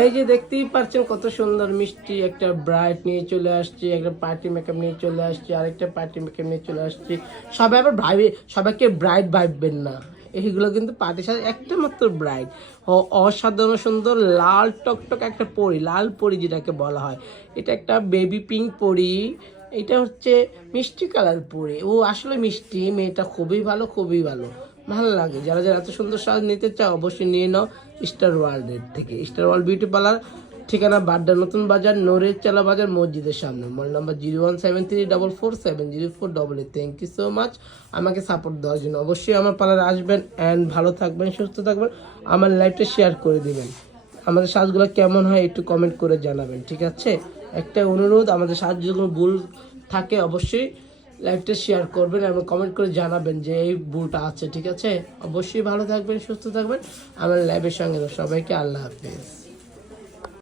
এই যে দেখতেই পাচ্ছেন কত সুন্দর মিষ্টি একটা ব্রাইড নিয়ে চলে আসছি, একটা পার্টি মেকআপ নিয়ে চলে আসছি, আরেকটা পার্টি মেকআপ নিয়ে চলে আসছি। সবাই আবার সবাইকে ব্রাইড ভাববেন না, এইগুলো কিন্তু পার্টির সাথে একটা মাত্র ব্রাইড। অসাধারণ সুন্দর লাল টকটক একটা পরি, লাল পরি যেটাকে বলা হয়, এটা একটা বেবি পিঙ্ক পরি। এটা হচ্ছে মিষ্টি কালার পরি, ও আসলে মিষ্টি মেয়েটা, খুবই ভালো, খুবই ভালো, ভালো লাগে। যারা যারা এত সুন্দর সাজ নিতে চাও অবশ্যই নিয়ে নাও স্টার ওয়ার্ল্ডের থেকে। স্টার ওয়ার্ল্ড বিউটি পার্লার, ঠিকানা বাড্ডা নতুন বাজার, নোরের চালা বাজার, মসজিদের সামনে। Mobile number 01734470488। Thank you so much আমাকে সাপোর্ট দেওয়ার জন্য। অবশ্যই আমার পার্লারে আসবেন অ্যান্ড ভালো থাকবেন, সুস্থ থাকবেন, আমার লাইফটা শেয়ার করে দিবেন। আমাদের সাজগুলো কেমন হয় একটু কমেন্ট করে জানাবেন, ঠিক আছে? একটা অনুরোধ, আমাদের সাজ যদি কোনো ভুল থাকে অবশ্যই লাইভটা শেয়ার করবেন এবং কমেন্ট করে জানাবেন যে এই ভুলটা আছে, ঠিক আছে? অবশ্যই ভালো থাকবেন, সুস্থ থাকবেন, আমার লাইভের সঙ্গে। সবাইকে আল্লাহ হাফেজ।